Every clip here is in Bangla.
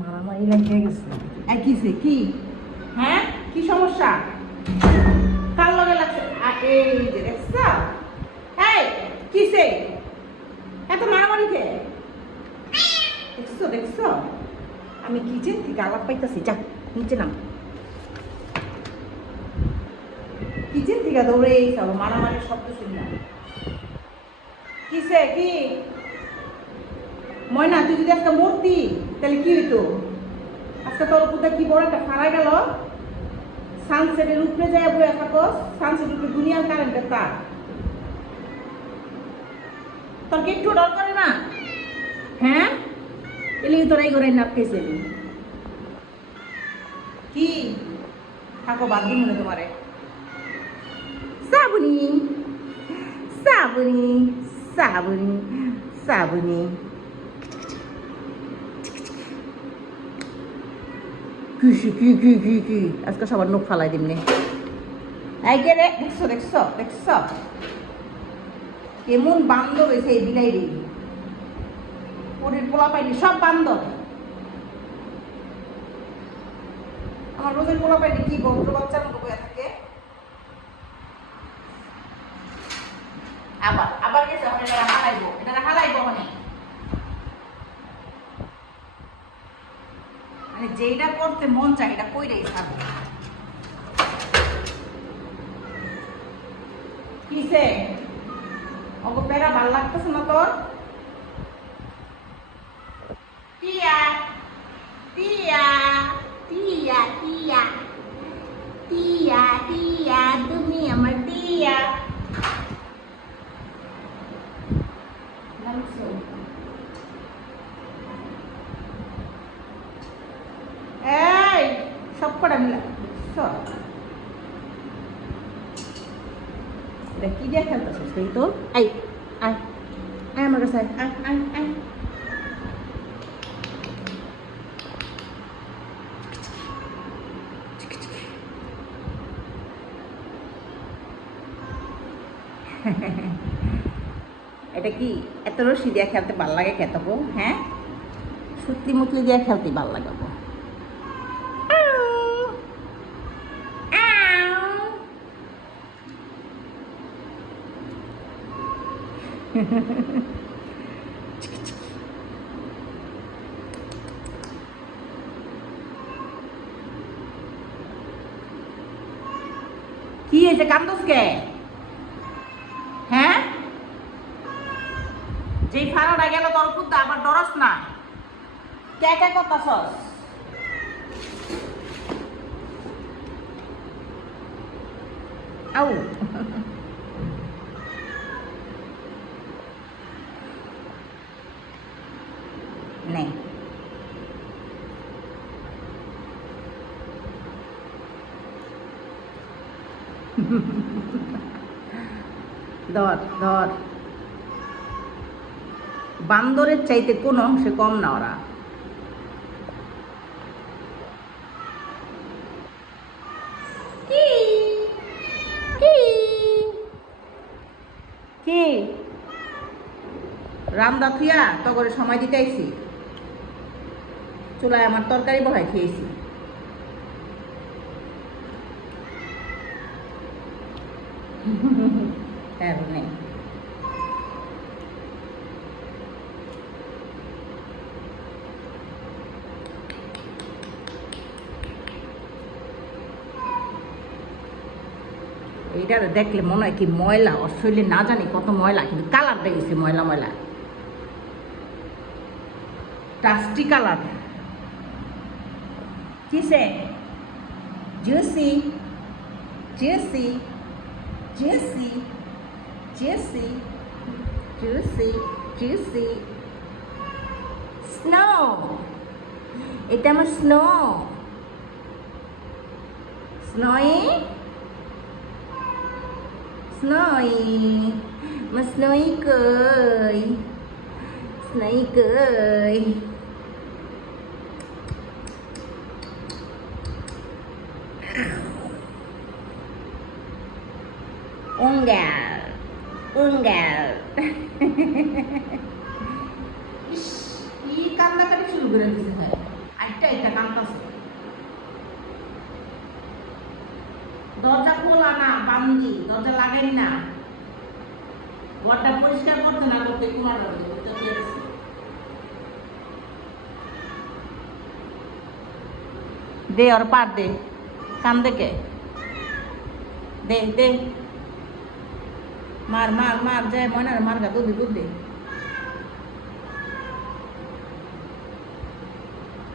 মারামারি লাগিয়ে গেছে। আর কিসে কি? হ্যাঁ? কি সমস্যা? কার লগে লাগছে? এই যে দেখছ? এই কিসে এত মারামারি কে? দেখছ দেখছ? আমি কিচেন থেকে আলাপ পাইতাছি? যা নিচে নাম। কিচেন থেকে দৌড়ে এই সব মারামারির শব্দ শুনলাম। কিসে কি? ময়না, তুই যদি একটা মূর্তি, তাহলে কি হইতো? আজকে তোর উপরে কি বড় একটা ফাড়া গেল। সানসেটের উপরে যায় বই থাকো সানসেটের উপরে দুনিয়ার কারেন্টের তার তোর কি একটু ডর করে না? হ্যাঁ? এলি তোর এই ঘরে নাপকেছে কি? থাকো, বাদ দিন মনে তোমারে। সাবুনি সাবুনি সাবুনি সাবুনি। কি কি কি কি কি আজকে সবার নখ ফালাই দিমনি নে। কে রে, দেখছ দেখছ দেখছ? কেমন বান্ধব এসে এই বিলাই রে। পরের পোলা পাইনি সব বান্ধব আমার রোজের পোলা পাইনি কি ভদ্র বাচ্চার মতো বয়ে থাকে আবার আবার গেছে এখন এটা হালাইবো এটা হালাইবো মানে মানে যেইটা করতে মন চায় এটা কইরাই খাবে কিসে ওগো পেরা ভালো লাগতেছে না তোর টিয়া টিয়া টিয়া টিয়া টিয়া টিয়া তুমি আমার টিয়া নামছো এই সব কটা মিলা সব এটা কি দিয়ে খেলতেছিস তুই তো আই আয় আয় আমার কাছে আয় আয় আয় আয় এটা কি এত রশি দিয়ে খেলতে ভালো লাগে খেতে গো হ্যাঁ সুতলি মুতলি দিয়ে খেলতে ভালো লাগাবো কি হয়েছে কান্দসকে হ্যাঁ? যেই ফাড়াটা গেল তোর আবার ডরস না। কে কে করতাছস? আউ নে ধর ধর। বান্দরের চাইতে কোন অংশে কম না ওরা। কি? রামদা থুয়া তগরে সময় দিতে আইছি। চুলায় আমার তরকারি বহাই খেয়েছি। নেই। এইটা দেখলে মনে হয় কি ময়লা? ওর না জানি কত ময়লা, কিন্তু কালারটা গেছে ময়লা ময়লা। Tasty colour. কিসে juicy juicy juicy juicy juicy juicy snow এটা আমার snow snowy Snowy. Mas Snowy cười. Snowy cười. দরজা খোলা না বান্দি দরজা লাগাই না। ঘরটা পরিষ্কার করতে না করতে কোনাটা করতে দে, ওর পার দে কান দেখে দে দে। মার মার মার, যায় মনে মার গা, দুধ দুধ।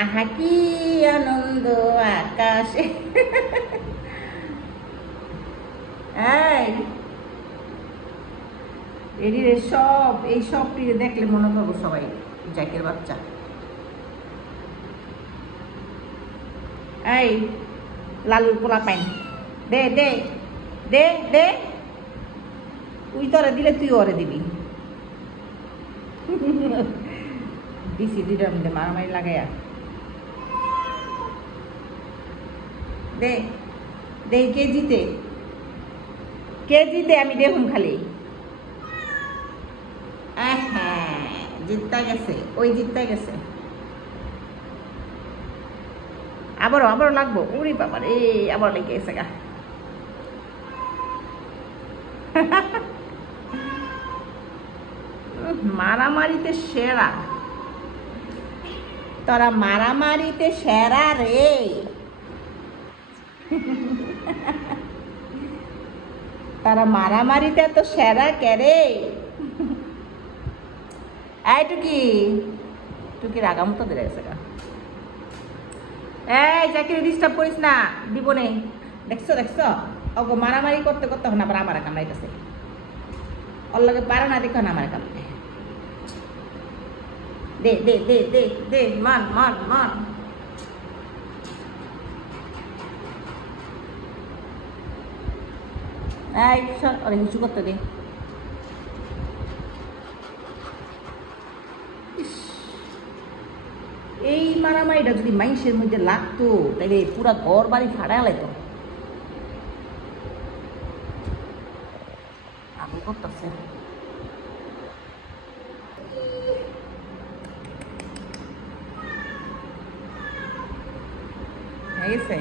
আহা, কি আনন্দ আকাশে। এদিকে সব, এই সব দেখলে মনে করব সবাই জ্যাকের বাচ্চা। এই, লালুর পোলা পাইন। দে দে দে দে। তুই তোরে দিলে তুই ওরে দিবি। দিছি দুইটার মধ্যে মারামারি লাগাইয়া। দে দে কে জিতে কে জিতে আমি দেখুন খালি। হ্যাঁ জিততে গেছে, ওই জিততে গেছে। আবারও আবারও লাগবো। উড়ি বাবার এই আবার লেগে গেছে গা। মারামারিতে সেরা। তোরা মারামারিতে সেরা রে। তারা মারামারিতে তো সেরা কে রে? এই টুকি টুকি রাগা মতো ধরে গেছে এই চাকরি ডিস্টার্ব করিস না, দিব নেই দেখছ দেখছ? ওগো, মারামারি করতে করতে এখন আবার আমার কামড়াইতেছে। ওর লগে পারে না দেখো না আমার কামড়ে দে দে দে দে দে, মান মান মান। এই ওরে কিছু করতে দে। এই মারামারিটা যদি মাইসের মধ্যে লাগতো তাহলে পুরা ঘর বাড়ি ফাড়া লাইতো। আবু করতেছে। হয়ে গেছে।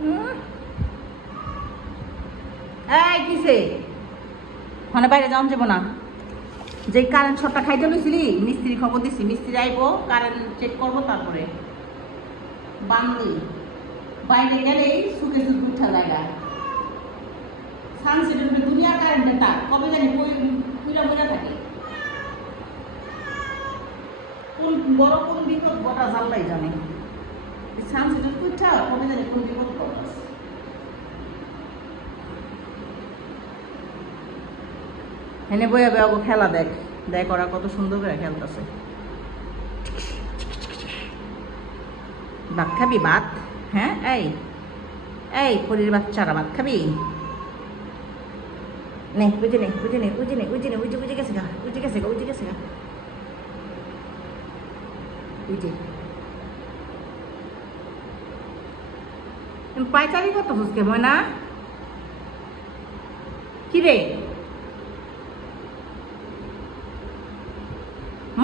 হুম। এই কিসে মানে বাইরে যাওয়া যাব না। যে কারেন্ট শটটা খাইতে লইছিলি, মিস্ত্রি খবর দিছি, মিস্ত্রি আইবো কারেন্ট চেক করব তারপরে। বান্দি। বাইরে গেলেই সুখে সুখ উঠা জায়গা সানসেটের উপরে দুনিয়া কবে জানি পুরা পুরা থাকে। কোন বড় কোন বিপদ গোটা জানলাই জানে। সানসেটের উঠা, কবে জানি কোন বিপদ ঘটে এনে বইয়া ওকে খেলা দেখ। দেখ ওরা কত সুন্দর করে খেলতেছে। ভাত খাবি, ভাত? হ্যাঁ? এই এই, পরির বাচ্চারা ভাত খাবি? নে, বুঝে নে বুঝে নে বুঝে নে বুঝে নে, বুঝে বুঝে গেছে গা, বুঝে গেছে গা, বুঝে গেছে গা। বুঝে। পাইচারি কত বুঝকে ময়না? কি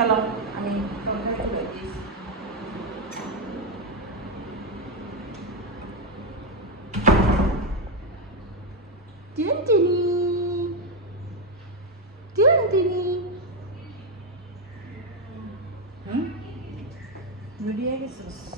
kalau I mean, don't to like this. Dundini. Hmm? Nuria Jesus.